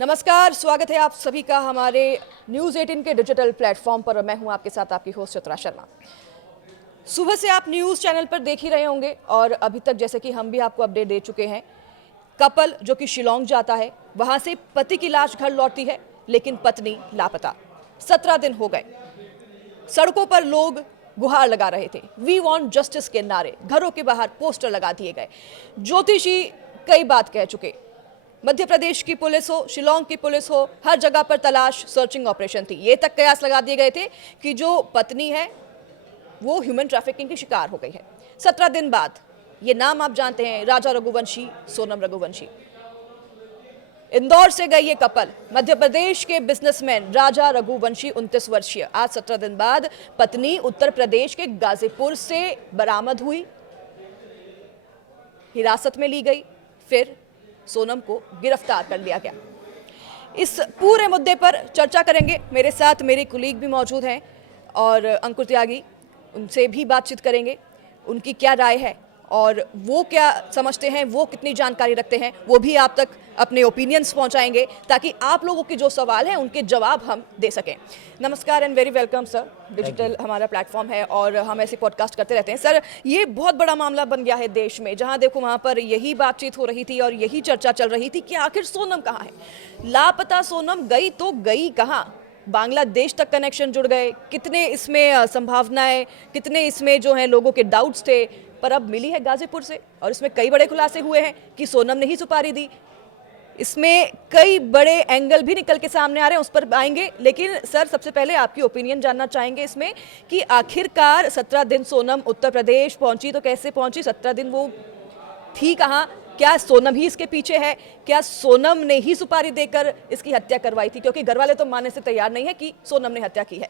नमस्कार, स्वागत है आप सभी का हमारे न्यूज़ 18 के डिजिटल प्लेटफॉर्म पर। मैं हूं आपके साथ आपकी होस्ट चित्रा शर्मा। सुबह से आप न्यूज़ चैनल पर देख ही रहे होंगे और अभी तक जैसे कि हम भी आपको अपडेट दे चुके हैं। कपल जो कि शिलोंग जाता है, वहां से पति की लाश घर लौटती है, लेकिन पत्नी लापता। 17 दिन हो गए। सड़कों पर लोग गुहार लगा रहे थे, वी वांट जस्टिस के नारे, घरों के बाहर पोस्टर लगा दिए गए। ज्योतिषी कई बात कह चुके। मध्य प्रदेश की पुलिस हो, शिलोंग की पुलिस हो, हर जगह पर तलाश सर्चिंग ऑपरेशन थी। ये तक कयास लगा दिए गए थे कि जो पत्नी है वो ह्यूमन ट्रैफिकिंग की शिकार हो गई है। 17 दिन बाद ये नाम आप जानते हैं, राजा रघुवंशी, सोनम रघुवंशी। इंदौर से गए ये कपल, मध्य प्रदेश के बिजनेसमैन राजा रघुवंशी 29 वर्षीय। आज 17 दिन बाद पत्नी उत्तर प्रदेश के गाजीपुर से बरामद हुई, हिरासत में ली गई, फिर सोनम को गिरफ्तार कर लिया गया। इस पूरे मुद्दे पर चर्चा करेंगे। मेरे साथ मेरे कुलीग भी मौजूद हैं और अंकुर त्यागी, उनसे भी बातचीत करेंगे। उनकी क्या राय है और वो क्या समझते हैं, वो कितनी जानकारी रखते हैं, वो भी आप तक अपने ओपिनियंस पहुंचाएंगे ताकि आप लोगों के जो सवाल हैं उनके जवाब हम दे सकें। नमस्कार and very welcome sir. Digital हमारा प्लेटफॉर्म है और हम ऐसे पॉडकास्ट करते रहते हैं। सर, ये बहुत बड़ा मामला बन गया है देश में, जहां देखो वहां पर यही बातचीत हो रही थी और यही चर्चा चल रही थी कि आखिर सोनम कहाँ है। लापता सोनम गई तो गई कहाँ? बांग्लादेश तक कनेक्शन जुड़ गए। कितने इसमें संभावनाएं, कितने इसमें जो है लोगों के डाउट्स थे, पर अब मिली है गाजीपुर से और इसमें कई बड़े खुलासे हुए हैं कि सोनम ने ही सुपारी दी। इसमें कई बड़े एंगल भी निकल के सामने आ रहे हैं, उस पर आएंगे। लेकिन सर, सबसे पहले आपकी ओपिनियन जानना चाहेंगे इसमें कि आखिरकार 17 दिन सोनम उत्तर प्रदेश पहुंची तो कैसे पहुंची? 17 दिन वो थी कहाँ? क्या सोनम ही इसके पीछे है? क्या सोनम ने ही सुपारी देकर इसकी हत्या करवाई थी? क्योंकि घर वाले तो मानने से तैयार नहीं है कि सोनम ने हत्या की है।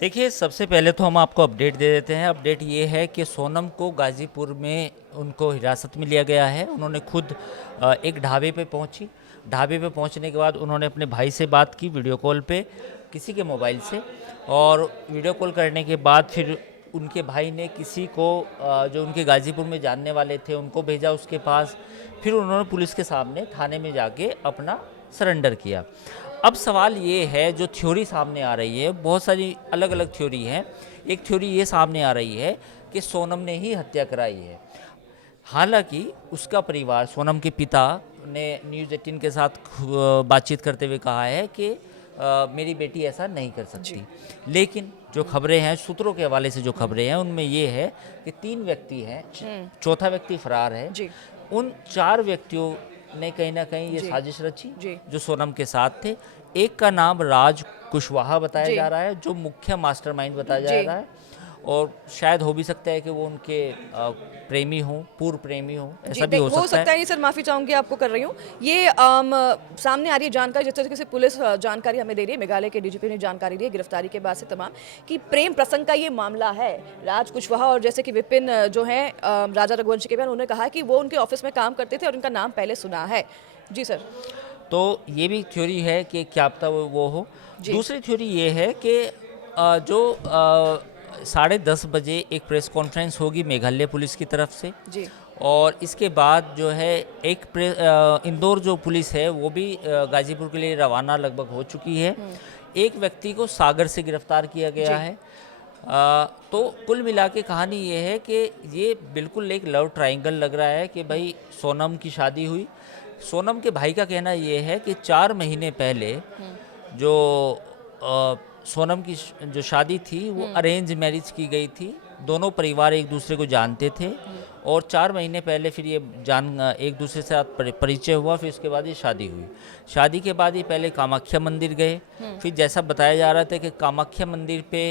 देखिए, सबसे पहले तो हम आपको अपडेट दे देते हैं। अपडेट ये है कि सोनम को गाजीपुर में उनको हिरासत में लिया गया है। उन्होंने खुद एक ढाबे पे पहुंची। ढाबे पे पहुंचने के बाद उन्होंने अपने भाई से बात की वीडियो कॉल पे, किसी के मोबाइल से, और वीडियो कॉल करने के बाद फिर उनके भाई ने किसी को जो उनके गाजीपुर में जानने वाले थे उनको भेजा उसके पास। फिर उन्होंने पुलिस के सामने थाने में जाके अपना सरेंडर किया। अब सवाल ये है, जो थ्योरी सामने आ रही है, बहुत सारी अलग अलग थ्योरी हैं। एक थ्योरी ये सामने आ रही है कि सोनम ने ही हत्या कराई है। हालांकि उसका परिवार, सोनम के पिता ने न्यूज़ 18 के साथ बातचीत करते हुए कहा है कि मेरी बेटी ऐसा नहीं कर सकती। लेकिन जो खबरें हैं, सूत्रों के हवाले से जो खबरें हैं, उनमें ये है कि 3 व्यक्ति हैं, चौथा व्यक्ति फरार है। उन 4 व्यक्तियों ने कहीं ना कहीं ये साजिश रची जो सोनम के साथ थे। एक का नाम राज कुशवाहा बताया जा रहा है, जो मुख्य मास्टरमाइंड बताया जा रहा है, और शायद हो भी सकता है कि वो उनके प्रेमी हों, पूर्व प्रेमी हों, ऐसा भी हो सकता है। नहीं सर, माफ़ी चाहूँगी, आपको कर रही हूँ। ये सामने आ रही है जानकारी, जिस तरीके से पुलिस जानकारी हमें दे रही है, मेघालय के डीजीपी ने जानकारी दी है गिरफ्तारी के बाद से तमाम, कि प्रेम प्रसंग का ये मामला है। राज कुशवाहा और जैसे कि विपिन जो है राजा रघुवंशी के बयान, उन्होंने कहा कि वो उनके ऑफिस में काम करते थे और उनका नाम पहले सुना है। जी सर। तो ये भी थ्योरी है कि क्या पता वो हो। दूसरी थ्योरी ये है कि जो 10:30 बजे एक प्रेस कॉन्फ्रेंस होगी मेघालय पुलिस की तरफ से जी। और इसके बाद जो है एक इंदौर जो पुलिस है वो भी गाजीपुर के लिए रवाना लगभग हो चुकी है। एक व्यक्ति को सागर से गिरफ्तार किया गया है। तो कुल मिला के कहानी ये है कि ये बिल्कुल एक लव ट्रायंगल लग रहा है कि भाई सोनम की शादी हुई। सोनम के भाई का कहना ये है कि 4 महीने पहले जो सोनम की जो शादी थी वो अरेंज मैरिज की गई थी। दोनों परिवार एक दूसरे को जानते थे और 4 महीने पहले फिर ये एक दूसरे से साथ परिचय हुआ। फिर उसके बाद ये शादी हुई। शादी के बाद ये पहले कामाख्या मंदिर गए। फिर जैसा बताया जा रहा था कि कामाख्या मंदिर पे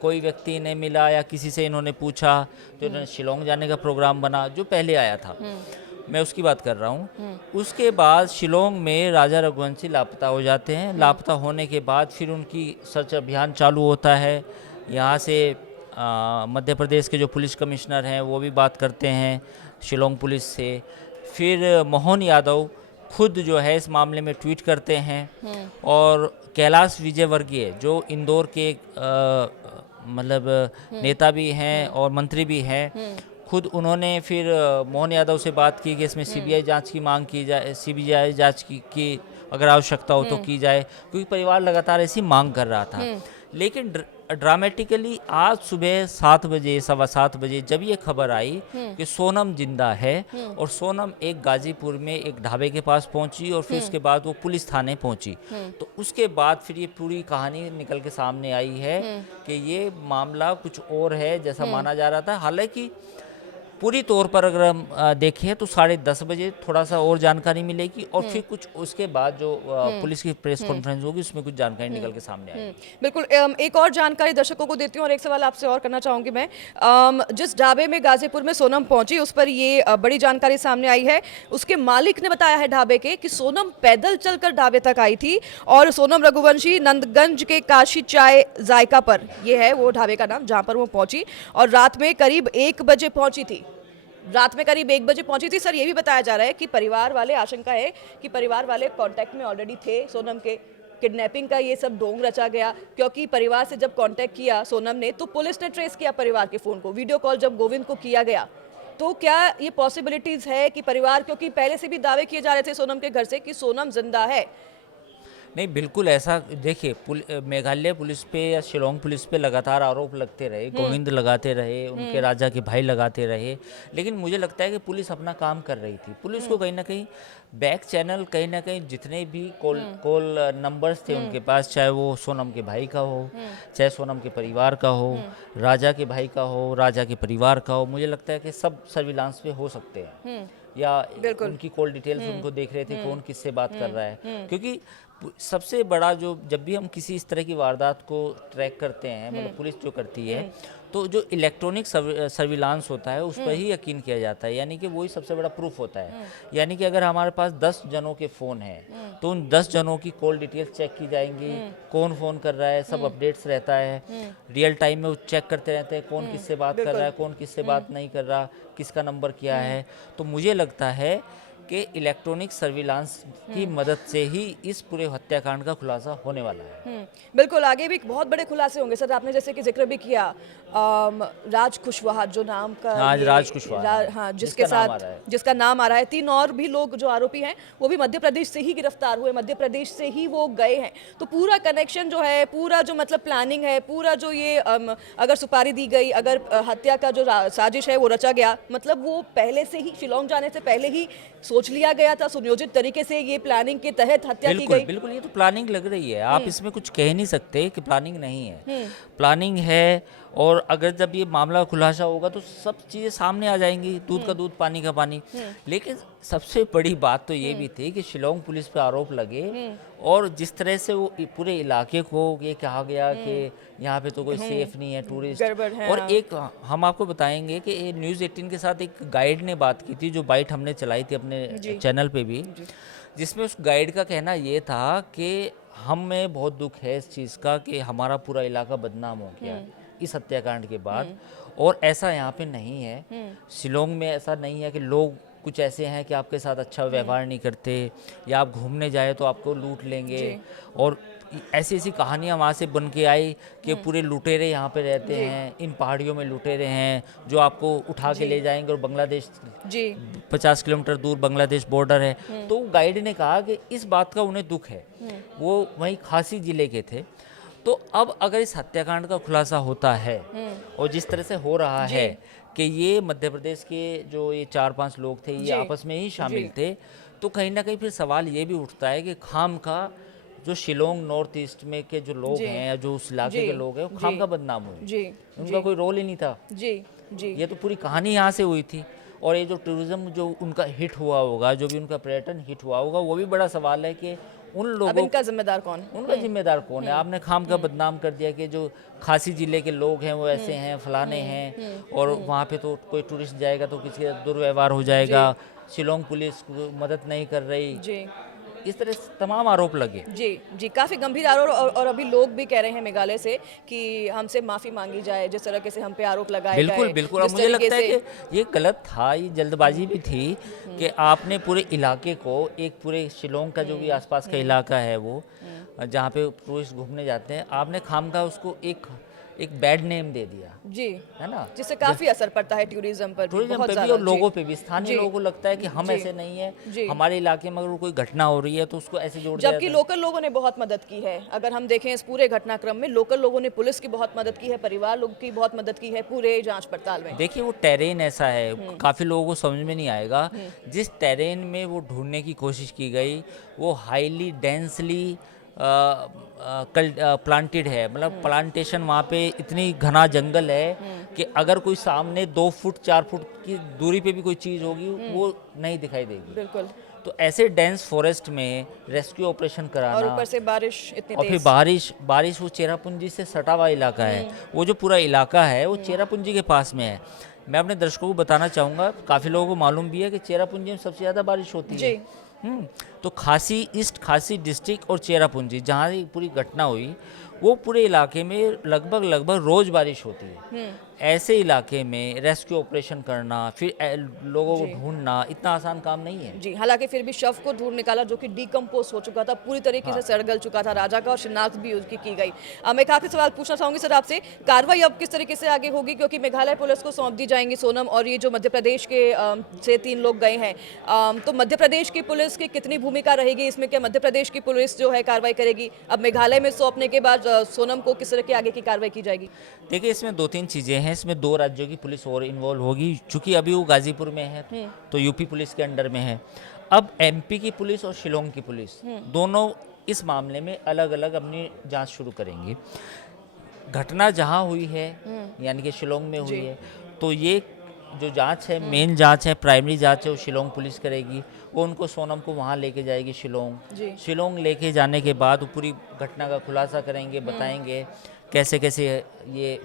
कोई व्यक्ति ने मिला या किसी से इन्होंने पूछा, तो इन्होंने शिलोंग जाने का प्रोग्राम बना, जो पहले आया था, मैं उसकी बात कर रहा हूँ। उसके बाद शिलोंग में राजा रघुवंशी लापता हो जाते हैं। लापता होने के बाद फिर उनकी सर्च अभियान चालू होता है। यहाँ से मध्य प्रदेश के जो पुलिस कमिश्नर हैं वो भी बात करते हैं शिलोंग पुलिस से। फिर मोहन यादव खुद जो है इस मामले में ट्वीट करते हैं, और कैलाश विजयवर्गीय जो इंदौर के मतलब नेता भी हैं और मंत्री भी हैं, खुद उन्होंने फिर मोहन यादव से बात की कि इसमें सीबीआई जांच की मांग की जाए, सीबीआई जांच की अगर आवश्यकता हो तो की जाए, क्योंकि परिवार लगातार ऐसी मांग कर रहा था। लेकिन ड्रामेटिकली आज सुबह 7 बजे, 7:15 बजे जब ये खबर आई कि सोनम जिंदा है, और सोनम एक गाजीपुर में एक ढाबे के पास पहुंची और फिर उसके बाद वो पुलिस थाने पहुंची, तो उसके बाद फिर ये पूरी कहानी निकल के सामने आई है कि ये मामला कुछ और है जैसा माना जा रहा था। हालांकि पूरी तौर पर अगर हम देखें तो 10:30 बजे थोड़ा सा और जानकारी मिलेगी, और फिर कुछ उसके बाद जो पुलिस की प्रेस कॉन्फ्रेंस होगी उसमें कुछ जानकारी निकल के सामने आएगी। बिल्कुल। एक और जानकारी दर्शकों को देती हूँ और एक सवाल आपसे और करना चाहूंगी मैं। जिस ढाबे में गाजीपुर में सोनम पहुंची उस पर ये बड़ी जानकारी सामने आई है। उसके मालिक ने बताया है ढाबे के कि सोनम पैदल चलकर ढाबे तक आई थी, और सोनम रघुवंशी नंदगंज के काशी चाय जायका पर, ये है वो ढाबे का नाम जहां पर वो पहुंची, और रात में करीब 1 बजे पहुंची थी। रात में करीब 1 बजे पहुंची थी। सर, ये भी बताया जा रहा है कि परिवार वाले, आशंका है कि परिवार वाले कांटेक्ट में ऑलरेडी थे सोनम के। किडनैपिंग का ये सब ढोंग रचा गया, क्योंकि परिवार से जब कांटेक्ट किया सोनम ने तो पुलिस ने ट्रेस किया परिवार के फ़ोन को। वीडियो कॉल जब गोविंद को किया गया, तो क्या ये पॉसिबिलिटीज़ है कि परिवार, क्योंकि पहले से भी दावे किए जा रहे थे सोनम के घर से कि सोनम जिंदा है। नहीं, बिल्कुल ऐसा। देखिए, मेघालय पुलिस पे या शिलोंग पुलिस पे लगातार आरोप लगते रहे, गोविंद लगाते रहे, उनके राजा के भाई लगाते रहे, लेकिन मुझे लगता है कि पुलिस अपना काम कर रही थी। पुलिस को कहीं ना कहीं बैक चैनल, कहीं ना कहीं जितने भी कॉल नंबर्स थे उनके पास, चाहे वो सोनम के भाई का हो, चाहे सोनम के परिवार का हो, राजा के भाई का हो, राजा के परिवार का हो, मुझे लगता है कि सब सर्विलांस पे हो सकते हैं, या उनकी कॉल डिटेल्स उनको देख रहे थे कौन किससे बात कर रहा है। क्योंकि सबसे बड़ा जो, जब भी हम किसी इस तरह की वारदात को ट्रैक करते हैं, मतलब पुलिस जो करती है, तो जो इलेक्ट्रॉनिक सर्विलांस होता है उस पर ही यकीन किया जाता है, यानी कि वही सबसे बड़ा प्रूफ होता है। यानी कि अगर हमारे पास 10 जनों के फ़ोन हैं तो उन 10 जनों की कॉल डिटेल्स चेक की जाएंगी, कौन फ़ोन कर रहा है, सब अपडेट्स रहता है, रियल टाइम में वो चेक करते रहते हैं कौन किससे बात कर रहा है, कौन किससे बात नहीं कर रहा, किसका नंबर क्या है। तो मुझे लगता है कि इलेक्ट्रॉनिक सर्विलांस की मदद से ही इस पूरे हत्याकांड का खुलासा होने वाला है। बिल्कुल, आगे भी बहुत बड़े खुलासे होंगे। सर, आपने जैसे कि जिक्र भी किया राज कुशवाहा, जो नाम का आज राज कुशवाहा, हाँ, जिसका नाम आ रहा है। 3 और भी लोग जो आरोपी हैं वो भी मध्य प्रदेश से ही गिरफ्तार हुए, मध्य प्रदेश से ही वो गए हैं। तो पूरा कनेक्शन जो है, पूरा जो मतलब प्लानिंग है, पूरा जो ये अगर सुपारी दी गई, अगर हत्या का जो साजिश है वो रचा गया, मतलब वो पहले से ही, शिलोंग जाने से पहले ही सोच लिया गया था, सुनियोजित तरीके से ये प्लानिंग के तहत हत्या की गई। बिल्कुल, ये तो प्लानिंग लग रही है। आप इसमें कुछ कह नहीं सकते कि प्लानिंग नहीं है, प्लानिंग है। और अगर जब ये मामला खुलासा होगा तो सब चीज़ें सामने आ जाएंगी, दूध का दूध, पानी का पानी। लेकिन सबसे बड़ी बात तो ये भी थी कि शिलोंग पुलिस पे आरोप लगे, और जिस तरह से वो पूरे इलाके को ये कहा गया कि यहाँ पे तो कोई सेफ नहीं है, टूरिस्ट। और एक हम आपको बताएंगे कि न्यूज़ 18 के साथ एक गाइड ने बात की थी, जो बाइट हमने चलाई थी अपने चैनल पे भी, जिसमें उस गाइड का कहना ये था कि हमें बहुत दुख है इस चीज़ का कि हमारा पूरा इलाका बदनाम हो गया इस हत्याकांड के बाद, और ऐसा यहाँ पे नहीं है। शिलोंग में ऐसा नहीं है कि लोग कुछ ऐसे हैं कि आपके साथ अच्छा व्यवहार नहीं करते, या आप घूमने जाए तो आपको लूट लेंगे, और ऐसी ऐसी कहानियाँ वहाँ से बन के आई कि पूरे लुटेरे यहाँ पे रहते हैं, इन पहाड़ियों में लुटेरे हैं जो आपको उठा के ले जाएंगे, और बांग्लादेश 50 किलोमीटर दूर बांग्लादेश बॉर्डर है। तो गाइड ने कहा कि इस बात का उन्हें दुख है। वो वहीं खासी जिले के थे। तो अब अगर इस हत्याकांड का खुलासा होता है, और जिस तरह से हो रहा है कि ये मध्य प्रदेश के जो ये 4-5 लोग थे, ये आपस में ही शामिल थे, तो कहीं ना कहीं फिर सवाल ये भी उठता है कि खाम का जो शिलोंग नॉर्थ ईस्ट में के जो लोग हैं, या जो उस इलाके के लोग हैं, वो खाम का बदनाम हुए। उनका कोई रोल ही नहीं था। ये तो पूरी कहानी यहाँ से हुई थी। और ये जो टूरिज्म जो उनका हिट हुआ होगा, जो भी उनका पर्यटन हिट हुआ होगा, वो भी बड़ा सवाल है कि उन लोगों का जिम्मेदार कौन, उनका जिम्मेदार कौन है। आपने खाम का बदनाम कर दिया कि जो खासी जिले के लोग हैं वो ऐसे हैं, फलाने हैं, और वहाँ पे तो कोई टूरिस्ट जाएगा तो किसी का दुर्व्यवहार हो जाएगा, शिलोंग पुलिस मदद नहीं कर रही, इस तरह से तमाम आरोप लगे। जी, काफ़ी गंभीर आरोप। और अभी लोग भी कह रहे हैं मेघालय से कि हमसे माफ़ी मांगी जाए, जिस तरह से हम पे आरोप लगाए गए। बिल्कुल। और मुझे लगता है कि ये गलत था, ये जल्दबाजी भी थी कि आपने पूरे इलाके को, एक पूरे शिलोंग का जो भी आसपास का इलाका है वो, जहाँ पे टूरिस्ट घूमने जाते हैं, आपने खामखा उसको एक एक बैड नेम दे दिया, जी, है ना, जिससे काफी असर पड़ता है टूरिज्म पर भी, टूरिज्म बहुत पे भी ज्यादा। और जी, लोगों पे भी। स्थानीय जी, लोगों को लगता है कि हम जी, ऐसे नहीं है, जी। हमारे इलाके में अगर कोई घटना हो रही है तो उसको ऐसे जोड़ दिया जबकि जाता है। लोकल लोगों ने बहुत मदद की है। अगर हम देखें इस पूरे घटनाक्रम में लोकल लोगों ने पुलिस की बहुत मदद की है, परिवार लोगों की बहुत मदद की है पूरे जांच पड़ताल में। देखिए वो टेरेन ऐसा है, काफ़ी लोगों को समझ में नहीं आएगा। जिस टेरेन में वो ढूंढने की कोशिश की गई वो हाईली डेंसली प्लांटेड है, मतलब प्लांटेशन वहाँ पे इतनी घना जंगल है कि अगर कोई सामने 2 फुट 4 फुट की दूरी पे भी कोई चीज़ होगी वो नहीं दिखाई देगी। बिल्कुल। तो ऐसे डेंस फॉरेस्ट में रेस्क्यू ऑपरेशन और कराना, ऊपर से बारिश इतनी और फिर तेज। बारिश वो चेरापूंजी से सटा हुआ इलाका है। वो जो पूरा इलाका है वो चेरापूंजी के पास में है। मैं अपने दर्शकों को बताना चाहूँगा, काफ़ी लोगों को मालूम भी है कि चेरापूंजी में सबसे ज़्यादा बारिश होती है। जी, तो खासी ईस्ट खासी डिस्ट्रिक्ट और चेरापूंजी जहाँ ये पूरी घटना हुई वो पूरे इलाके में लगभग रोज़ बारिश होती है। ऐसे इलाके में रेस्क्यू ऑपरेशन करना, फिर लोगों को जी। ढूंढना इतना आसान काम नहीं है। जी, हालांकि फिर भी शव को ढूंढ निकाला जो कि डीकम्पोज हो चुका था, पूरी तरीके से सड़ गल चुका था राजा का, और शिनाख्त भी उसकी की गई। अब मैं एक आखिरी सवाल पूछना चाहूंगी सर आपसे, कार्रवाई अब किस तरीके से आगे होगी, क्योंकि मेघालय पुलिस को सौंप दी जाएंगी सोनम, और ये जो मध्य प्रदेश के से 3 लोग गए हैं, तो मध्य प्रदेश की पुलिस की कितनी भूमिका रहेगी इसमें? क्या मध्य प्रदेश की पुलिस जो है कार्रवाई करेगी? अब मेघालय में सौंपने के बाद सोनम को किस तरह की आगे की कार्रवाई की जाएगी? देखिए इसमें 2-3 चीज़ें हैं। इसमें 2 राज्यों की पुलिस और इन्वॉल्व होगी, चूंकि अभी वो गाजीपुर में है तो यूपी पुलिस के अंडर में है। अब एमपी की पुलिस और शिलोंग की पुलिस दोनों इस मामले में अलग अलग अपनी जांच शुरू करेंगी। घटना जहां हुई है यानी कि शिलोंग में हुई है, तो ये जो जांच है, मेन जांच है, प्राइमरी जांच है, वो शिलोंग पुलिस करेगी। वो उनको सोनम को वहाँ लेके जाएगी जी। शिलोंग लेके जाने के बाद वो पूरी घटना का खुलासा करेंगे, बताएंगे कैसे कैसे ये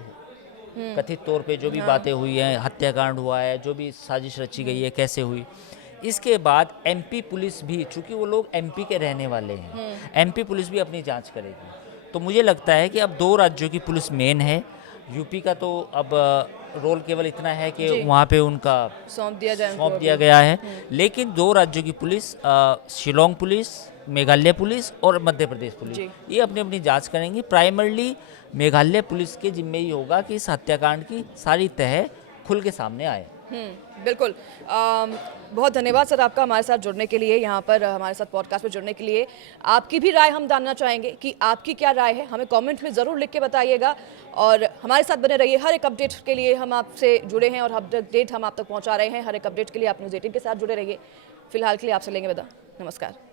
कथित तौर पे जो भी बातें हुई हैं, हत्याकांड हुआ है, जो भी साजिश रची गई है, कैसे हुई। इसके बाद एमपी पुलिस भी, चूंकि वो लोग एमपी के रहने वाले हैं, एमपी पुलिस भी अपनी जांच करेगी। तो मुझे लगता है कि अब 2 राज्यों की पुलिस मेन है। यूपी का तो अब रोल केवल इतना है कि वहाँ पे उनका सौंप दिया गया है, लेकिन 2 राज्यों की police, Shillong police, Meghalaya police और मध्य प्रदेश पुलिस, ये अपनी अपनी जांच करेंगी। प्राइमरली मेघालय पुलिस के जिम्मे ही होगा कि इस हत्याकांड की सारी तह खुल के सामने आए। बिल्कुल। बहुत धन्यवाद सर आपका हमारे साथ जुड़ने के लिए, यहाँ पर हमारे साथ पॉडकास्ट में जुड़ने के लिए। आपकी भी राय हम जानना चाहेंगे कि आपकी क्या राय है, हमें कमेंट में ज़रूर लिख के बताइएगा, और हमारे साथ बने रहिए। हर एक अपडेट के लिए हम आपसे जुड़े हैं और अपडेट हम आप तक पहुँचा रहे हैं। हर एक अपडेट के लिए आप न्यूज़ 18 के साथ जुड़े रहिए। फिलहाल के लिए आपसे लेंगे विदा। नमस्कार।